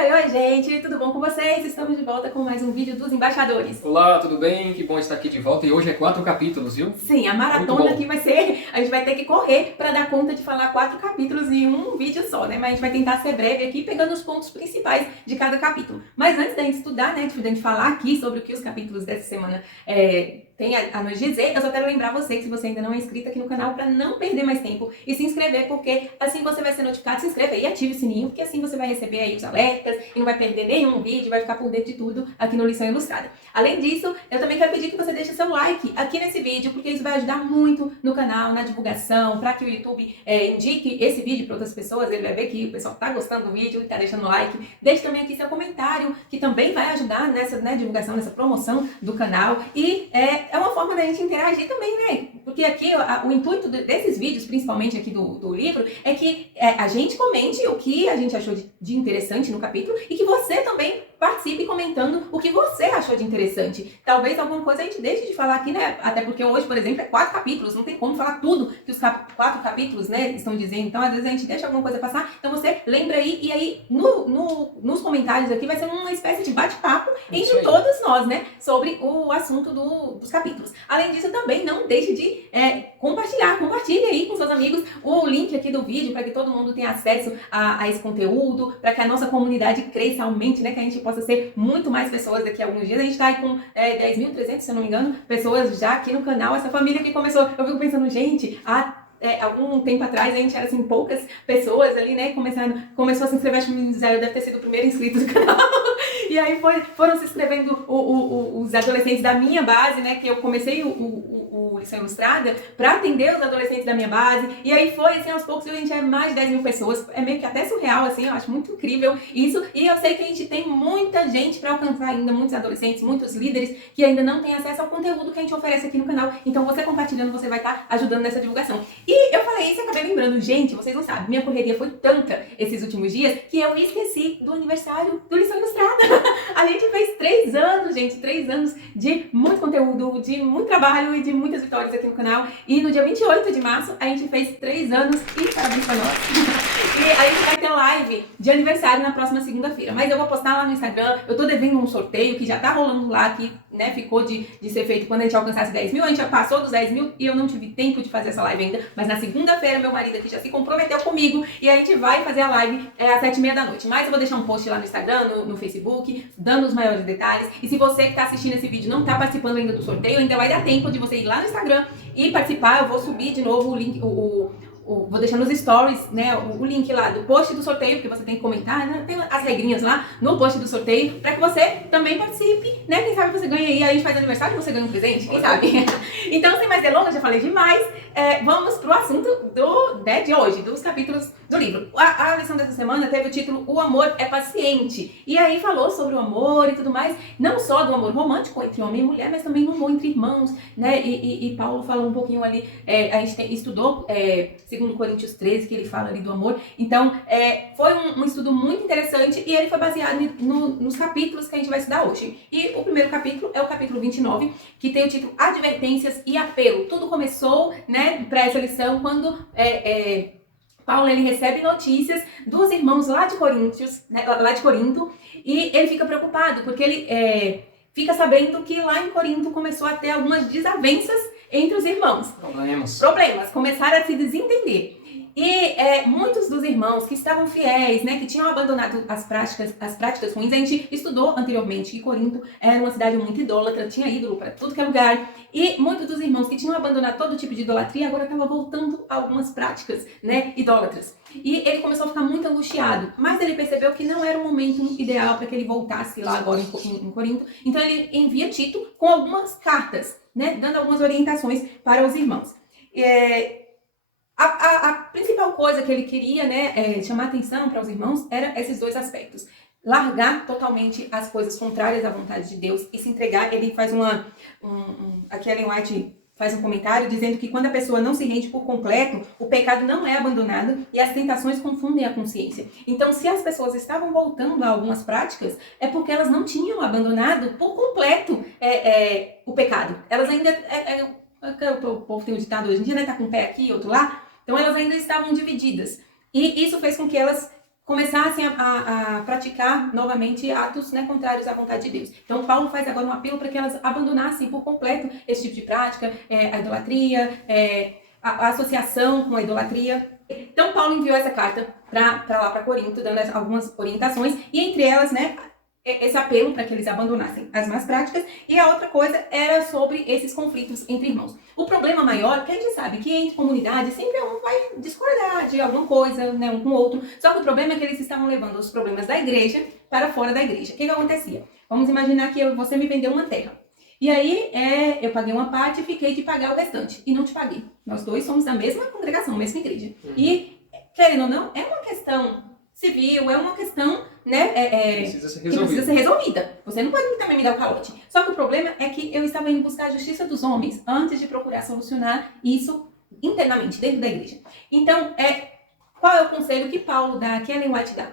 Oi, gente, tudo bom com vocês? Estamos de volta com mais um vídeo dos embaixadores. Olá, tudo bem? Que bom estar aqui de volta. E hoje é 4 capítulos, viu? Sim, a maratona aqui vai ser... A gente vai ter que correr para dar conta de falar 4 capítulos em um vídeo só, né? Mas a gente vai tentar ser breve aqui, pegando os pontos principais de cada capítulo. Mas antes da gente estudar, né, de gente falar aqui sobre o que os capítulos dessa semana tem a nos dizer, eu só quero lembrar você que se você ainda não é inscrito aqui no canal, para não perder mais tempo e se inscrever, porque assim você vai ser notificado, se inscreva aí, ative o sininho, porque assim você vai receber aí os alertas e não vai perder nenhum vídeo, vai ficar por dentro de tudo aqui no Lição Ilustrada. Além disso, eu também quero pedir que você deixe seu like aqui nesse vídeo, porque isso vai ajudar muito no canal, na divulgação, para que o YouTube indique esse vídeo para outras pessoas, ele vai ver que o pessoal tá gostando do vídeo e tá deixando like. Deixe também aqui seu comentário, que também vai ajudar nessa divulgação, nessa promoção do canal. E é uma forma da gente interagir também, né? Porque aqui o intuito desses vídeos, principalmente aqui do livro, é que a gente comente o que a gente achou de interessante no capítulo e que você também participe comentando o que você achou de interessante. Talvez alguma coisa a gente deixe de falar aqui, né? Até porque hoje, por exemplo, é 4 capítulos, não tem como falar tudo que os 4 capítulos, né, estão dizendo. Então, às vezes a gente deixa alguma coisa passar. Então, você lembra aí, e aí nos comentários aqui vai ser uma espécie de bate-papo entre todos nós, né, sobre o assunto dos capítulos. Além disso, também não deixe de compartilhe aí com seus amigos o link aqui do vídeo para que todo mundo tenha acesso a esse conteúdo, para que a nossa comunidade cresça, aumente, né, que a gente possa ser muito mais pessoas daqui a alguns dias. A gente tá aí com 10.300, se eu não me engano, pessoas já aqui no canal. Essa família que começou, eu fico pensando, gente, algum tempo atrás a gente era assim, poucas pessoas ali, né, começou a se inscrever, acho que o Zé deve ter sido o primeiro inscrito do canal. E aí foram se inscrevendo os adolescentes da minha base, né, que eu comecei o Lição Ilustrada para atender os adolescentes da minha base. E aí foi, assim, aos poucos, a gente é mais de 10.000 pessoas. É meio que até surreal, assim, eu acho muito incrível isso. E eu sei que a gente tem muita gente para alcançar ainda, muitos adolescentes, muitos líderes que ainda não têm acesso ao conteúdo que a gente oferece aqui no canal. Então, você compartilhando, você vai estar ajudando nessa divulgação. E eu falei isso e acabei lembrando, gente, vocês não sabem, minha correria foi tanta esses últimos dias que eu esqueci do aniversário do Lição Ilustrada. A gente fez 3 anos, gente, 3 anos de muito conteúdo, de muito trabalho e de muitas vitórias aqui no canal. E no dia 28 de março, a gente fez 3 anos e parabéns pra nós. E a gente vai ter live de aniversário na próxima segunda-feira. Mas eu vou postar lá no Instagram. Eu tô devendo um sorteio que já tá rolando lá, que, né, ficou de ser feito quando a gente alcançasse 10.000. A gente já passou dos 10.000 e eu não tive tempo de fazer essa live ainda. Mas na segunda-feira, meu marido aqui já se comprometeu comigo e a gente vai fazer a live às 7h30 da noite. Mas eu vou deixar um post lá no Instagram, no Facebook, dando os maiores detalhes. E se você que tá assistindo esse vídeo não tá participando ainda do sorteio, ainda vai dar tempo de você ir lá no Instagram e participar. Eu vou subir de novo o link, vou deixar nos stories, né, o link lá do post do sorteio, porque você tem que comentar, né, tem as regrinhas lá no post do sorteio, para que você também participe, né, quem sabe você ganha aí, a gente faz aniversário e você ganha um presente, quem sabe? Então, sem mais delongas, já falei demais, vamos pro assunto de hoje, dos capítulos do livro. A lição dessa semana teve o título O Amor é Paciente, e aí falou sobre o amor e tudo mais, não só do amor romântico entre homem e mulher, mas também do amor entre irmãos, né, e Paulo falou um pouquinho ali, a gente estudou, segundo Coríntios 13, que ele fala ali do amor. Então, foi um estudo muito interessante e ele foi baseado nos capítulos que a gente vai estudar hoje. E o primeiro capítulo é o capítulo 29, que tem o título Advertências e Apelo. Tudo começou, né, para essa lição quando Paulo ele recebe notícias dos irmãos lá de Corinto, e ele fica preocupado, porque ele fica sabendo que lá em Corinto começou a ter algumas desavenças entre os irmãos. Problemas, começaram a se desentender. E muitos dos irmãos que estavam fiéis, né, que tinham abandonado as práticas ruins, a gente estudou anteriormente que Corinto era uma cidade muito idólatra, tinha ídolo para tudo que é lugar. E muitos dos irmãos que tinham abandonado todo tipo de idolatria agora estavam voltando a algumas práticas, né, idólatras. E ele começou a ficar muito angustiado, mas ele percebeu que não era o momento ideal para que ele voltasse lá agora em Corinto. Então ele envia Tito com algumas cartas, né, dando algumas orientações para os irmãos. A principal coisa que ele queria, né, chamar atenção para os irmãos era esses 2 aspectos. Largar totalmente as coisas contrárias à vontade de Deus e se entregar. Ele faz aqui Ellen White faz um comentário dizendo que quando a pessoa não se rende por completo, o pecado não é abandonado e as tentações confundem a consciência. Então, se as pessoas estavam voltando a algumas práticas, é porque elas não tinham abandonado por completo o pecado. Elas ainda... o povo tem um ditado hoje em dia, né? Tá com um pé aqui e outro lá. Então, elas ainda estavam divididas. E isso fez com que elas começassem a praticar novamente atos, né, contrários à vontade de Deus. Então, Paulo faz agora um apelo para que elas abandonassem por completo esse tipo de prática, a idolatria, a associação com a idolatria. Então, Paulo enviou essa carta para lá para Corinto, dando algumas orientações, e entre elas, né, esse apelo para que eles abandonassem as más práticas, e a outra coisa era sobre esses conflitos entre irmãos. O problema maior é que a gente sabe que entre comunidades sempre um vai discordar de alguma coisa, né, um com o outro, só que o problema é que eles estavam levando os problemas da igreja para fora da igreja. O que acontecia? Vamos imaginar que você me vendeu uma terra. E aí, eu paguei uma parte e fiquei de pagar o restante. E não te paguei. Nós dois somos da mesma congregação, mesma igreja. E, querendo ou não, é uma questão civil, é uma questão, né, que precisa ser resolvida. Você não pode também me dar o calote. Só que o problema é que eu estava indo buscar a justiça dos homens antes de procurar solucionar isso internamente, dentro da igreja. Então, qual é o conselho que Paulo dá, que Ellen White dá?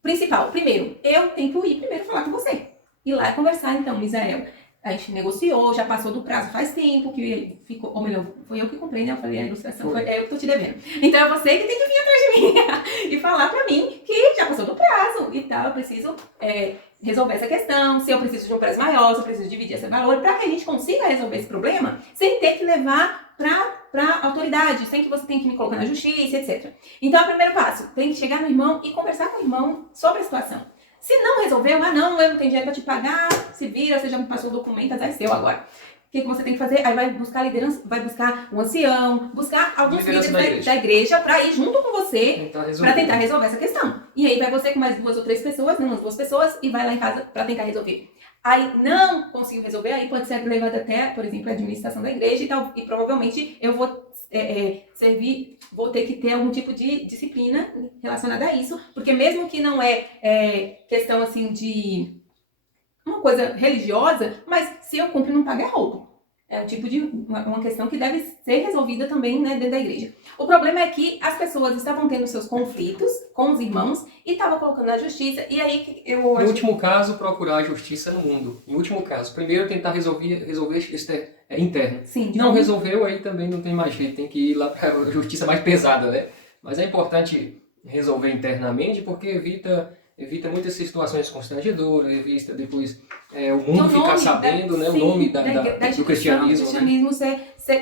Principal, primeiro, eu tenho que ir primeiro falar com você. Ir lá e conversar, então, Misael. A gente negociou, já passou do prazo faz tempo, que ficou, ou melhor, foi eu que comprei, né? Eu falei, a ilustração é eu que tô te devendo. Então é você que tem que vir atrás de mim e falar pra mim que já passou do prazo e tal, eu preciso resolver essa questão, se eu preciso de um prazo maior, se eu preciso dividir esse valor, pra que a gente consiga resolver esse problema sem ter que levar pra autoridade, sem que você tenha que me colocar na justiça, etc. Então, o primeiro passo, tem que chegar no irmão e conversar com o irmão sobre a situação. Se não resolveu, não, eu não tenho dinheiro para te pagar, se vira, você já me passou o documento, é seu agora. O que você tem que fazer? Aí vai buscar liderança, vai buscar um ancião, buscar alguns líderes da igreja para ir junto com você para tentar resolver essa questão. E aí vai você com mais 2 ou 3 pessoas, não, umas 2 pessoas, e vai lá em casa para tentar resolver. Aí não conseguiu resolver, aí pode ser levado até, por exemplo, a administração da igreja e tal, e provavelmente eu vou vou ter que ter algum tipo de disciplina relacionada a isso, porque mesmo que não questão assim de uma coisa religiosa, mas se eu cumpro e não pago é roubo. É um tipo de uma questão que deve ser resolvida também, né, dentro da igreja. O problema é que as pessoas estavam tendo seus conflitos com os irmãos e estavam colocando na justiça, e aí eu acho... Em último caso, procurar a justiça no mundo. Em último caso, primeiro tentar resolver isso interno. Sim, não resolveu, aí também não tem mais jeito, tem que ir lá para a justiça mais pesada, né? Mas é importante resolver internamente porque evita muitas situações constrangedoras, evita depois o mundo ficar sabendo, né, o nome do cristianismo. O cristianismo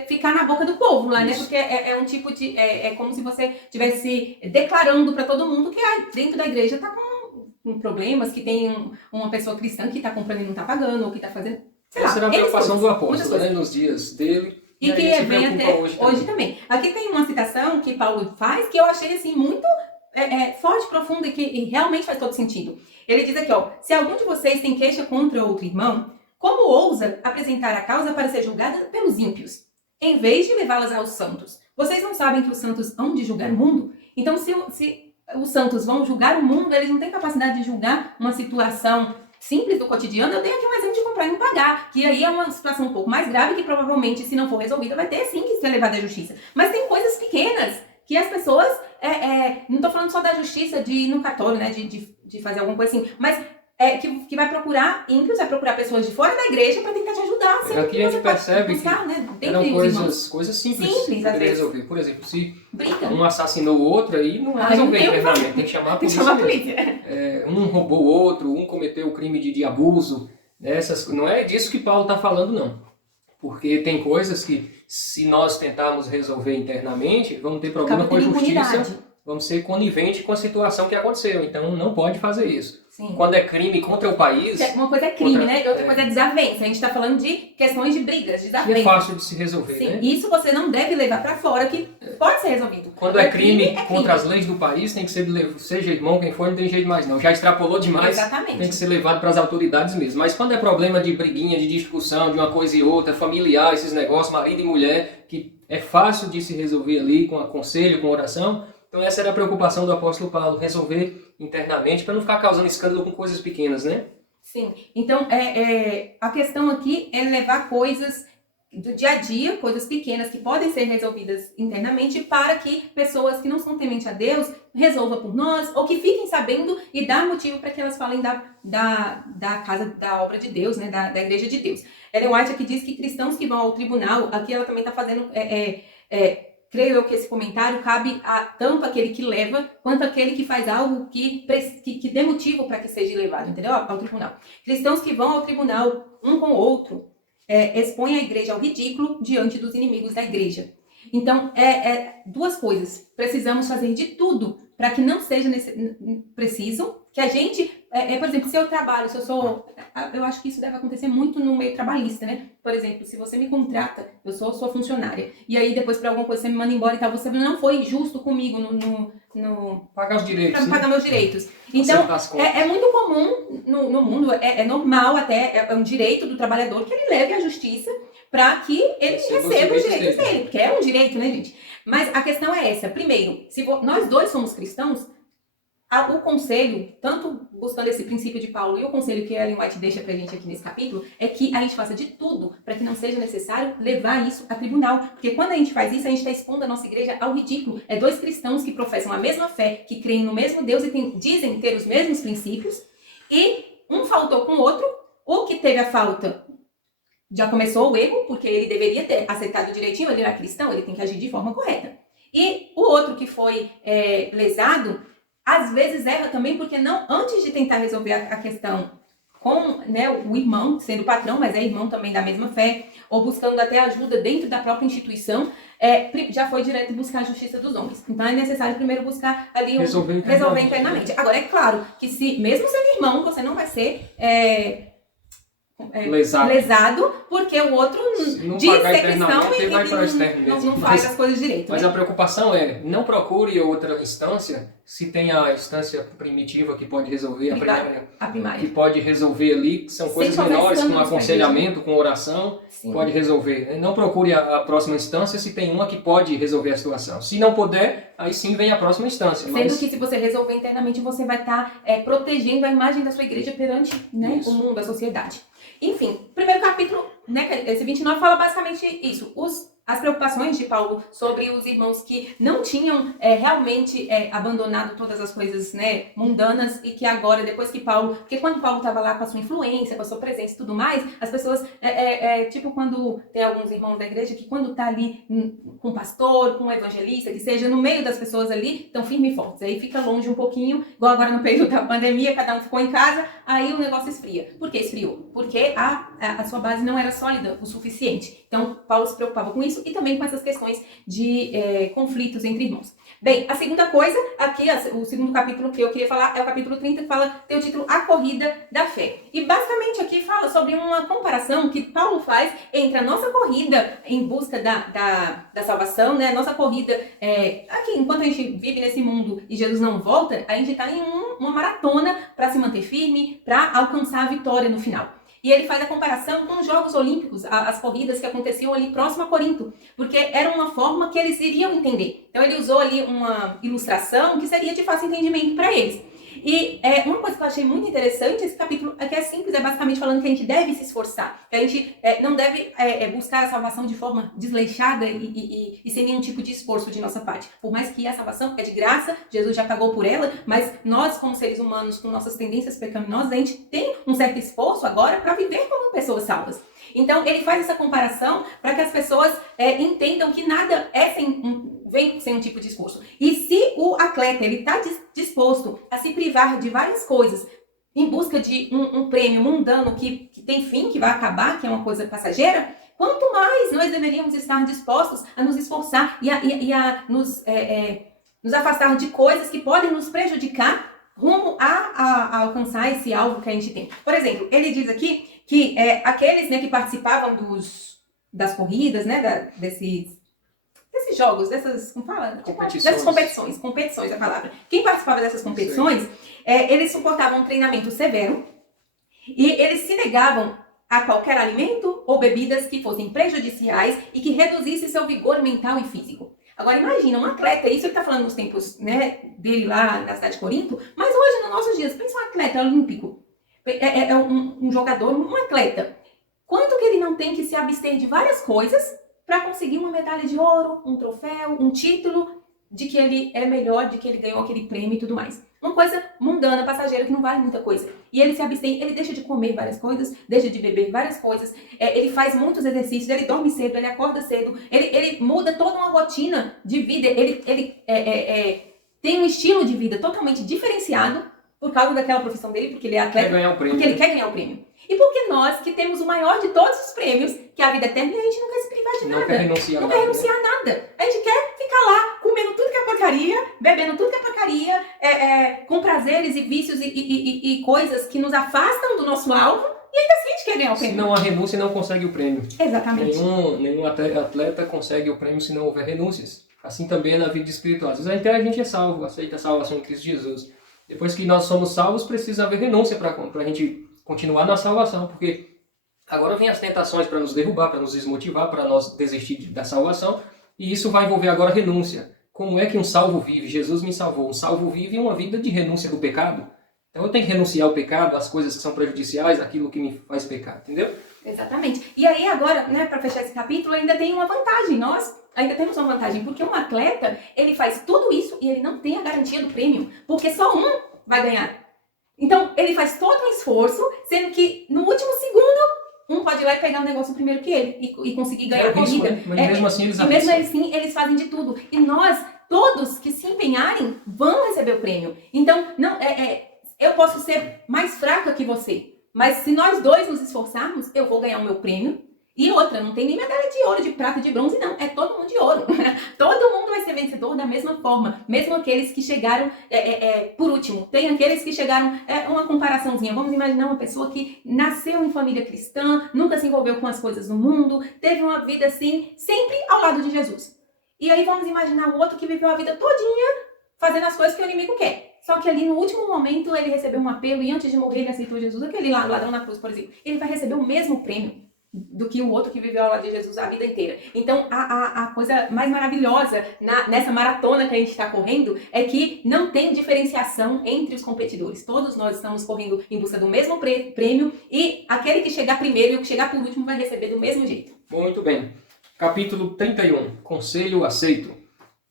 ficar na boca do povo lá, né? Porque é um tipo de... É como se você estivesse declarando para todo mundo que dentro da igreja está com problemas, que tem uma pessoa cristã que está comprando e não está pagando, ou que está fazendo... Sei lá, essa era a preocupação do apóstolo, né, nos dias dele. E que vem até hoje também. Aqui tem uma citação que Paulo faz que eu achei assim muito forte, profunda e que realmente faz todo sentido. Ele diz aqui, se algum de vocês tem queixa contra outro irmão, como ousa apresentar a causa para ser julgada pelos ímpios, em vez de levá-las aos santos? Vocês não sabem que os santos hão de julgar o mundo? Então, se os santos vão julgar o mundo, eles não têm capacidade de julgar uma situação simples do cotidiano. Eu tenho aqui um exemplo de comprar e não pagar, que aí é uma situação um pouco mais grave, que provavelmente, se não for resolvida, vai ter sim que ser levada à justiça. Mas tem coisas pequenas que as pessoas, não estou falando só da justiça de ir no cartório, né, de fazer alguma coisa assim, mas que vai procurar ímpios, vai procurar pessoas de fora da igreja para tentar te ajudar. Aqui a gente percebe buscar, que eram coisas simples para resolver. Por exemplo, se um assassinou o outro, aí não é resolver internamente, tem que chamar a polícia. Um roubou o outro, um cometeu o crime de abuso. Não é disso que Paulo está falando, não. Porque tem coisas que, se nós tentarmos resolver internamente, vamos ter problema com a justiça, vamos ser coniventes com a situação que aconteceu. Então, não pode fazer isso. Sim. Quando é crime contra o país... Uma coisa é crime, né? E outra coisa é desavença. A gente está falando de questões de brigas, desavença. Que é fácil de se resolver, sim, né? Isso você não deve levar para fora, que pode ser resolvido. Quando é crime contra as leis do país, tem que ser, seja irmão, quem for, não tem jeito mais não. Já extrapolou demais, exatamente, tem que ser levado para as autoridades mesmo. Mas quando é problema de briguinha, de discussão, de uma coisa e outra, familiar, esses negócios, marido e mulher, que é fácil de se resolver ali com conselho, com oração... Então essa era a preocupação do apóstolo Paulo, resolver internamente para não ficar causando escândalo com coisas pequenas, né? Sim, então a questão aqui é levar coisas do dia a dia, coisas pequenas que podem ser resolvidas internamente para que pessoas que não são tementes a Deus resolvam por nós ou que fiquem sabendo e dar motivo para que elas falem da casa, da obra de Deus, né? da igreja de Deus. Ellen White aqui diz que cristãos que vão ao tribunal, aqui ela também está fazendo... creio eu que esse comentário cabe a tanto aquele que leva, quanto aquele que faz algo que dê motivo para que seja levado, entendeu? Ao tribunal. Cristãos que vão ao tribunal um com o outro, expõem a igreja ao ridículo diante dos inimigos da igreja. Então, duas coisas. Precisamos fazer de tudo para que não seja preciso que a gente... por exemplo, se eu trabalho, eu acho que isso deve acontecer muito no meio trabalhista, né? Por exemplo, se você me contrata, eu sou sua funcionária, e aí depois por alguma coisa você me manda embora e tal, você não foi justo comigo no pagar os direitos. Para pagar meus direitos. Então, é muito comum no mundo, é normal até, é um direito do trabalhador que ele leve à justiça para que ele receba os direitos dele, porque é um direito, né, gente? Mas a questão é essa. Primeiro, se nós dois somos cristãos, o conselho, tanto buscando esse princípio de Paulo e o conselho que Ellen White deixa pra gente aqui nesse capítulo, é que a gente faça de tudo para que não seja necessário levar isso a tribunal. Porque quando a gente faz isso, a gente está expondo a nossa igreja ao ridículo. É dois cristãos que professam a mesma fé, que creem no mesmo Deus e dizem ter os mesmos princípios, e um faltou com o outro, o que teve a falta já começou o erro, porque ele deveria ter aceitado direitinho, ele era cristão, ele tem que agir de forma correta. E o outro que foi lesado, às vezes erra também porque antes de tentar resolver a questão com, né, o irmão, sendo patrão, mas é irmão também da mesma fé, ou buscando até ajuda dentro da própria instituição, já foi direto buscar a justiça dos homens. Então é necessário primeiro buscar ali resolver internamente. Agora, é claro que mesmo sendo irmão, você não vai ser... lesado, porque o outro diz ser cristão e não faz as coisas direito. Mas né? A preocupação não procure outra instância, se tem a instância primitiva que pode resolver, a primária, que pode resolver ali, que são coisas menores, com aconselhamento, com oração, Sim. Pode resolver. Não procure a próxima instância se tem uma que pode resolver a situação. Se não puder, aí sim vem a próxima instância. Sendo que se você resolver internamente, você vai estar protegendo a imagem da sua igreja perante, né, o mundo, a sociedade. Enfim, primeiro capítulo, né, esse 29, fala basicamente isso. As preocupações de Paulo sobre os irmãos que não tinham realmente abandonado todas as coisas, né, mundanas, e que agora, depois que Paulo... Porque quando Paulo estava lá com a sua influência, com a sua presença e tudo mais, as pessoas... tipo quando tem alguns irmãos da igreja que quando tá ali com o pastor, com o evangelista, que seja no meio das pessoas ali, estão firmes e fortes. Aí fica longe um pouquinho, igual agora no período da pandemia, cada um ficou em casa, aí o negócio esfria. Por que esfriou? Porque a sua base não era sólida o suficiente. Então, Paulo se preocupava com isso e também com essas questões de conflitos entre irmãos. Bem, a segunda coisa, aqui, o segundo capítulo que eu queria falar é o capítulo 30, que tem o título A Corrida da Fé. E basicamente aqui fala sobre uma comparação que Paulo faz entre a nossa corrida em busca da salvação, né? Nossa corrida, aqui, enquanto a gente vive nesse mundo e Jesus não volta, a gente está em uma maratona para se manter firme, para alcançar a vitória no final. E ele faz a comparação com os Jogos Olímpicos, as corridas que aconteciam ali próximo a Corinto, porque era uma forma que eles iriam entender. Então ele usou ali uma ilustração que seria de fácil entendimento para eles. E uma coisa que eu achei muito interessante, esse capítulo aqui é simples, é basicamente falando que a gente deve se esforçar, que a gente não deve buscar a salvação de forma desleixada e sem nenhum tipo de esforço de nossa parte. Por mais que a salvação é de graça, Jesus já pagou por ela, mas nós, como seres humanos, com nossas tendências pecaminosas, a gente tem um certo esforço agora para viver como pessoas salvas. Então, ele faz essa comparação para que as pessoas entendam que nada vem sem um tipo de esforço. E se o atleta está disposto a se privar de várias coisas em busca de um prêmio mundano que tem fim, que vai acabar, que é uma coisa passageira, quanto mais nós deveríamos estar dispostos a nos esforçar e a nos afastar de coisas que podem nos prejudicar rumo a alcançar esse alvo que a gente tem. Por exemplo, ele diz aqui que aqueles, né, que participavam das corridas, né, desses jogos, como fala? Dessas competições, a palavra. Quem participava dessas competições, eles suportavam um treinamento severo e eles se negavam a qualquer alimento ou bebidas que fossem prejudiciais e que reduzissem seu vigor mental e físico. Agora imagina, um atleta, isso ele está falando nos tempos, né, dele lá na cidade de Corinto, mas hoje, nos nossos dias, pensa um atleta olímpico, um jogador, um atleta. Quanto que ele não tem que se abster de várias coisas para conseguir uma medalha de ouro, um troféu, um título de que ele é melhor, de que ele ganhou aquele prêmio e tudo mais. Uma coisa mundana, passageira, que não vale muita coisa. E ele se abstém, ele deixa de comer várias coisas, deixa de beber várias coisas, ele faz muitos exercícios, ele dorme cedo, ele acorda cedo, ele muda toda uma rotina de vida, ele tem um estilo de vida totalmente diferenciado por causa daquela profissão dele, porque ele é atleta, porque ele quer ganhar o prêmio. E porque nós, que temos o maior de todos os prêmios, que é a vida eterna, a gente não quer se privar de nada. Não quer renunciar a nada. A gente quer ficar lá, comendo tudo que é porcaria, bebendo tudo que é porcaria, com prazeres e vícios e coisas que nos afastam do nosso alvo, e ainda assim a gente quer ganhar o prêmio. Se não há renúncia, não consegue o prêmio. Exatamente. Nenhum atleta consegue o prêmio se não houver renúncias. Assim também é na vida espiritual. Às vezes até a gente é salvo, aceita a salvação em Cristo Jesus. Depois que nós somos salvos, precisa haver renúncia para a gente continuar na salvação, porque agora vem as tentações para nos derrubar, para nos desmotivar, para nós desistir da salvação, e isso vai envolver agora renúncia. Como é que um salvo vive? Jesus me salvou. Um salvo vive uma vida de renúncia do pecado. Então eu tenho que renunciar ao pecado, às coisas que são prejudiciais, aquilo que me faz pecar, entendeu? Exatamente. E aí agora, né, para fechar esse capítulo, ainda tem uma vantagem. Nós ainda temos uma vantagem, porque um atleta, ele faz tudo isso e ele não tem a garantia do prêmio, porque só um vai ganhar. Então, ele faz todo um esforço, sendo que no último segundo, um pode ir lá e pegar um negócio primeiro que ele e conseguir ganhar a corrida. Né? Mas mesmo assim eles arriscam. Mesmo assim, eles fazem de tudo. E nós, todos que se empenharem, vão receber o prêmio. Então, não, eu posso ser mais fraca que você, mas se nós dois nos esforçarmos, eu vou ganhar o meu prêmio. E outra, não tem nem medalha de ouro, de prata, de bronze, não. É todo mundo de ouro. Todo mundo vai ser vencedor da mesma forma. Mesmo aqueles que chegaram por último. Tem aqueles que chegaram... uma comparaçãozinha. Vamos imaginar uma pessoa que nasceu em família cristã, nunca se envolveu com as coisas do mundo, teve uma vida assim, sempre ao lado de Jesus. E aí vamos imaginar o outro que viveu a vida todinha fazendo as coisas que o inimigo quer. Só que ali no último momento ele recebeu um apelo e antes de morrer ele aceitou Jesus. Aquele ladrão na cruz, por exemplo. Ele vai receber o mesmo prêmio do que o outro que viveu ao lado de Jesus a vida inteira. Então, a coisa mais maravilhosa nessa maratona que a gente está correndo é que não tem diferenciação entre os competidores. Todos nós estamos correndo em busca do mesmo prêmio e aquele que chegar primeiro e o que chegar por último vai receber do mesmo jeito. Muito bem. Capítulo 31. Conselho aceito.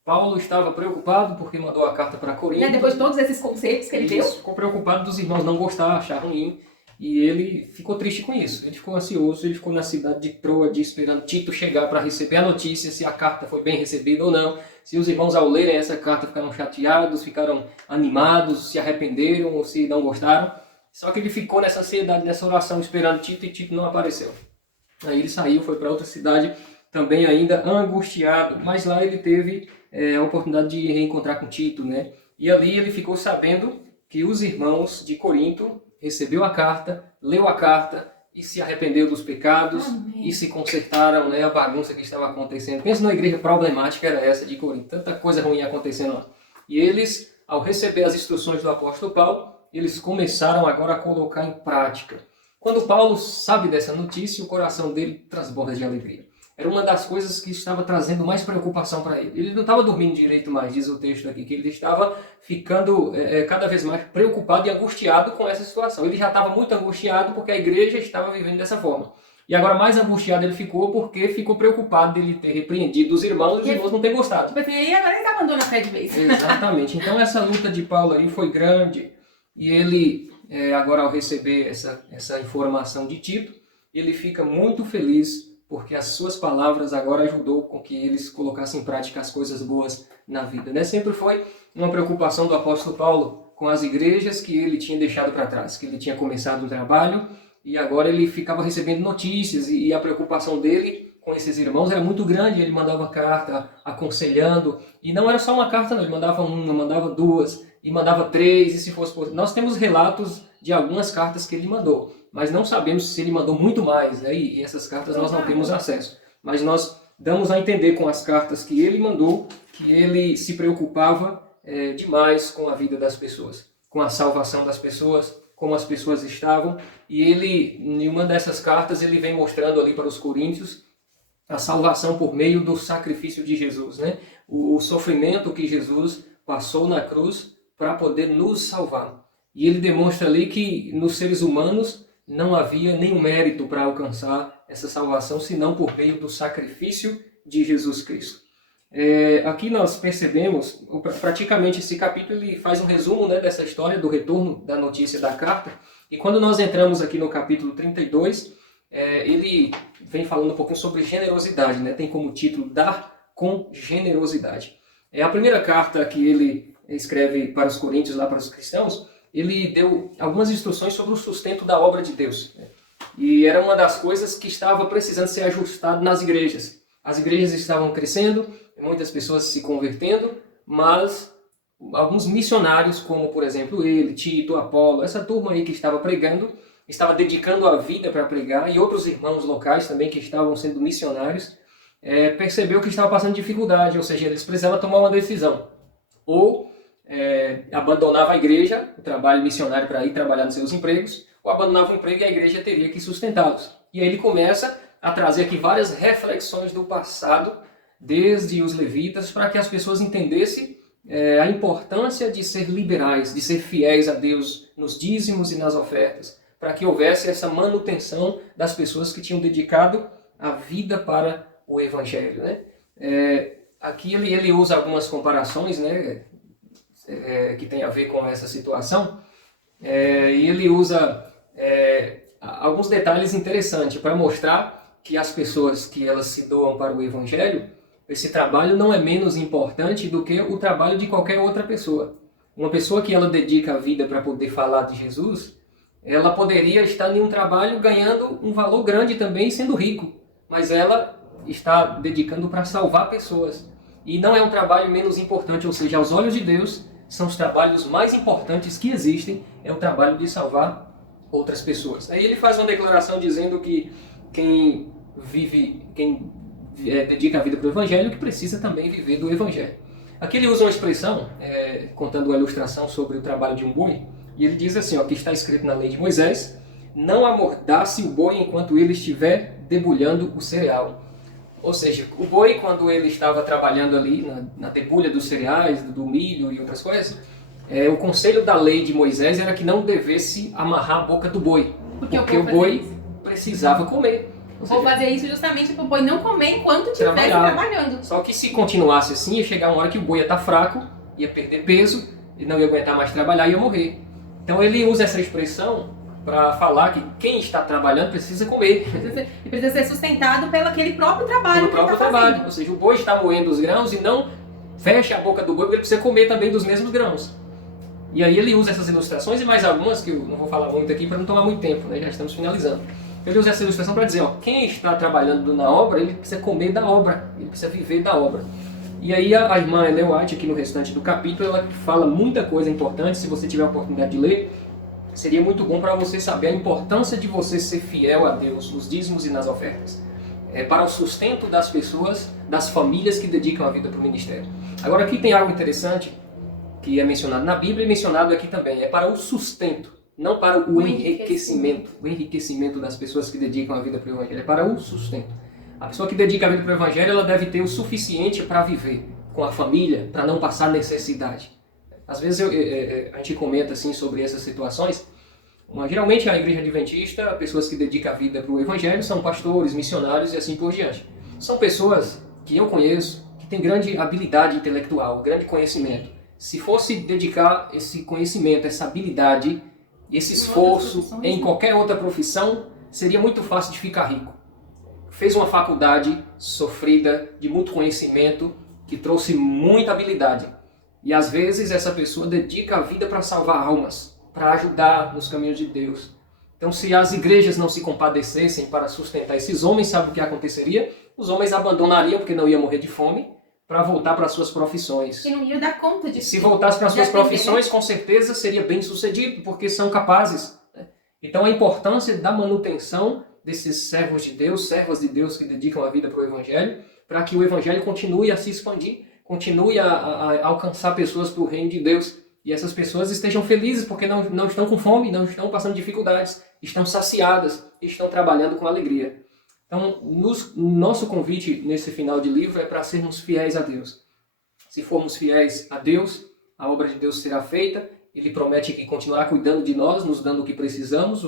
Paulo estava preocupado porque mandou a carta para Corinto. Depois de todos esses conselhos que ele deu. Ficou preocupado dos irmãos não gostar, achar ruim. E ele ficou triste com isso, ele ficou ansioso, ele ficou na cidade de Troade esperando Tito chegar para receber a notícia se a carta foi bem recebida ou não, se os irmãos ao lerem essa carta ficaram chateados, ficaram animados, se arrependeram ou se não gostaram. Só que ele ficou nessa ansiedade, nessa oração esperando Tito e Tito não apareceu. Aí ele saiu, foi para outra cidade, também ainda angustiado, mas lá ele teve a oportunidade de reencontrar com Tito, né? E ali ele ficou sabendo que os irmãos de Corinto recebeu a carta, leu a carta e se arrependeu dos pecados. Amém. E se consertaram, né, a bagunça que estava acontecendo. Pensa numa igreja problemática, era essa de Corinto, tanta coisa ruim acontecendo lá. E eles, ao receber as instruções do apóstolo Paulo, eles começaram agora a colocar em prática. Quando Paulo sabe dessa notícia, o coração dele transborda de alegria. Era uma das coisas que estava trazendo mais preocupação para ele. Ele não estava dormindo direito mais, diz o texto aqui, que ele estava ficando cada vez mais preocupado e angustiado com essa situação. Ele já estava muito angustiado porque a igreja estava vivendo dessa forma. E agora mais angustiado ele ficou porque ficou preocupado dele ter repreendido os irmãos e os irmãos não terem gostado. Tipo assim, aí agora ele abandona a fé de vez. Exatamente. Então essa luta de Paulo aí foi grande. E ele, agora ao receber essa informação de Tito, ele fica muito feliz porque as suas palavras agora ajudou com que eles colocassem em prática as coisas boas na vida, né? Sempre foi uma preocupação do apóstolo Paulo com as igrejas que ele tinha deixado para trás, que ele tinha começado um trabalho e agora ele ficava recebendo notícias e a preocupação dele com esses irmãos era muito grande. Ele mandava carta aconselhando e não era só uma carta não, ele mandava uma, mandava duas e mandava três e se fosse possível. Nós temos relatos de algumas cartas que ele mandou, mas não sabemos se ele mandou muito mais, né? E essas cartas nós não temos acesso. Mas nós damos a entender com as cartas que ele mandou que ele se preocupava demais com a vida das pessoas, com a salvação das pessoas, como as pessoas estavam. E ele, em uma dessas cartas, ele vem mostrando ali para os coríntios a salvação por meio do sacrifício de Jesus, né? O sofrimento que Jesus passou na cruz para poder nos salvar. E ele demonstra ali que nos seres humanos não havia nenhum mérito para alcançar essa salvação, senão por meio do sacrifício de Jesus Cristo. Aqui nós percebemos, praticamente esse capítulo ele faz um resumo, né, dessa história do retorno da notícia da carta. E quando nós entramos aqui no capítulo 32, ele vem falando um pouquinho sobre generosidade, né? Tem como título Dar com Generosidade. A primeira carta que ele escreve para os coríntios, lá para os cristãos, ele deu algumas instruções sobre o sustento da obra de Deus, né? E era uma das coisas que estava precisando ser ajustado nas igrejas. As igrejas estavam crescendo, muitas pessoas se convertendo, mas alguns missionários, como por exemplo ele, Tito, Apolo, essa turma aí que estava pregando, estava dedicando a vida para pregar, e outros irmãos locais também que estavam sendo missionários, percebeu que estava passando dificuldade, ou seja, eles precisavam tomar uma decisão. Ou abandonava a igreja, o trabalho missionário para ir trabalhar nos seus empregos, ou abandonava o emprego e a igreja teria que sustentá-los. E aí ele começa a trazer aqui várias reflexões do passado, desde os levitas, para que as pessoas entendessem a importância de ser liberais, de ser fiéis a Deus nos dízimos e nas ofertas, para que houvesse essa manutenção das pessoas que tinham dedicado a vida para o Evangelho, né? Aqui ele usa algumas comparações, né, que tem a ver com essa situação, e ele usa alguns detalhes interessantes para mostrar que as pessoas que elas se doam para o Evangelho, esse trabalho não é menos importante do que o trabalho de qualquer outra pessoa. Uma pessoa que ela dedica a vida para poder falar de Jesus, ela poderia estar em um trabalho ganhando um valor grande também, sendo rico, mas ela está dedicando para salvar pessoas. E não é um trabalho menos importante, ou seja, aos olhos de Deus, são os trabalhos mais importantes que existem, é o trabalho de salvar outras pessoas. Aí ele faz uma declaração dizendo que quem dedica a vida para o Evangelho, que precisa também viver do Evangelho. Aqui ele usa uma expressão, contando uma ilustração sobre o trabalho de um boi, e ele diz assim, que está escrito na lei de Moisés, não amordace o boi enquanto ele estiver debulhando o cereal. Ou seja, o boi, quando ele estava trabalhando ali na debulha dos cereais, do milho e outras coisas, o conselho da lei de Moisés era que não devesse amarrar a boca do boi, porque o boi precisava comer. Vou fazer isso justamente para o boi não comer enquanto estivesse trabalhando. Só que se continuasse assim, ia chegar uma hora que o boi ia estar fraco, ia perder peso, e não ia aguentar mais trabalhar e ia morrer. Então ele usa essa expressão para falar que quem está trabalhando precisa comer. E precisa ser sustentado pelo aquele próprio trabalho. Pelo próprio trabalho. Ou seja, o boi está moendo os grãos e não fecha a boca do boi, porque ele precisa comer também dos mesmos grãos. E aí ele usa essas ilustrações e mais algumas, que eu não vou falar muito aqui para não tomar muito tempo, né? Já estamos finalizando. Ele usa essa ilustração para dizer, quem está trabalhando na obra, ele precisa comer da obra, ele precisa viver da obra. E aí a irmã Ellen White, aqui no restante do capítulo, ela fala muita coisa importante. Se você tiver a oportunidade de ler, seria muito bom para você saber a importância de você ser fiel a Deus nos dízimos e nas ofertas. Para o sustento das pessoas, das famílias que dedicam a vida para o ministério. Agora aqui tem algo interessante, que é mencionado na Bíblia e mencionado aqui também. É para o sustento, não para o enriquecimento. O enriquecimento das pessoas que dedicam a vida para o Evangelho. É para o sustento. A pessoa que dedica a vida para o Evangelho, ela deve ter o suficiente para viver com a família, para não passar necessidade. Às vezes a gente comenta assim sobre essas situações. Geralmente a igreja adventista, pessoas que dedicam a vida para o Evangelho, são pastores, missionários e assim por diante. São pessoas que eu conheço, que têm grande habilidade intelectual, grande conhecimento. Se fosse dedicar esse conhecimento, essa habilidade, esse esforço em qualquer outra profissão, seria muito fácil de ficar rico. Fez uma faculdade sofrida, de muito conhecimento, que trouxe muita habilidade. E às vezes essa pessoa dedica a vida para salvar almas, para ajudar nos caminhos de Deus. Então, se as igrejas não se compadecessem para sustentar esses homens, sabe o que aconteceria? Os homens abandonariam, porque não iam morrer de fome, para voltar para suas profissões. E não ia dar conta disso. Se voltasse para suas profissões, com certeza seria bem sucedido, porque são capazes. Então, a importância da manutenção desses servos de Deus, servas de Deus que dedicam a vida para o Evangelho, para que o Evangelho continue a se expandir, continue a alcançar pessoas para o reino de Deus. E essas pessoas estejam felizes porque não estão com fome, não estão passando dificuldades, estão saciadas, estão trabalhando com alegria. Então, nosso convite nesse final de livro é para sermos fiéis a Deus. Se formos fiéis a Deus, a obra de Deus será feita. Ele promete que continuará cuidando de nós, nos dando o que precisamos,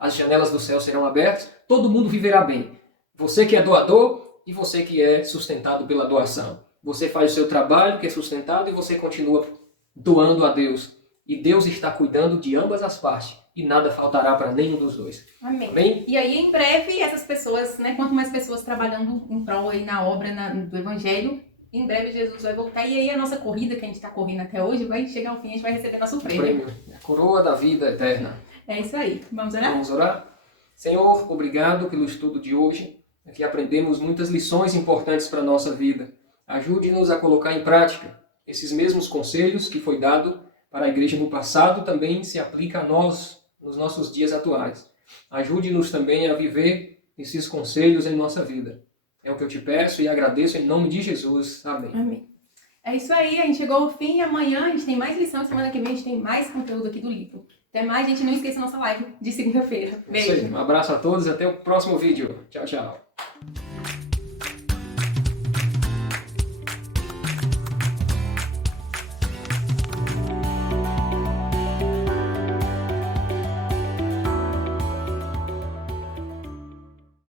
as janelas do céu serão abertas, todo mundo viverá bem. Você que é doador e você que é sustentado pela doação. você faz o seu trabalho, que é sustentado, e você continua doando a Deus. E Deus está cuidando de ambas as partes. E nada faltará para nenhum dos dois. Amém. Amém? E aí, em breve, essas pessoas, né, quanto mais pessoas trabalhando em prol aí na obra do Evangelho, em breve Jesus vai voltar. E aí a nossa corrida que a gente está correndo até hoje vai chegar ao fim, a gente vai receber nosso prêmio. A coroa da vida eterna. É isso aí. Vamos orar? Vamos orar? Senhor, obrigado pelo estudo de hoje. Aqui aprendemos muitas lições importantes para a nossa vida. Ajude-nos a colocar em prática esses mesmos conselhos que foi dado para a igreja no passado, também se aplica a nós nos nossos dias atuais. Ajude-nos também a viver esses conselhos em nossa vida. É o que eu te peço e agradeço em nome de Jesus. Amém. Amém. É isso aí, a gente chegou ao fim. Amanhã a gente tem mais lição, semana que vem a gente tem mais conteúdo aqui do livro. Até mais, gente. Não esqueça a nossa live de segunda-feira. Beijo. Um abraço a todos e até o próximo vídeo. Tchau, tchau.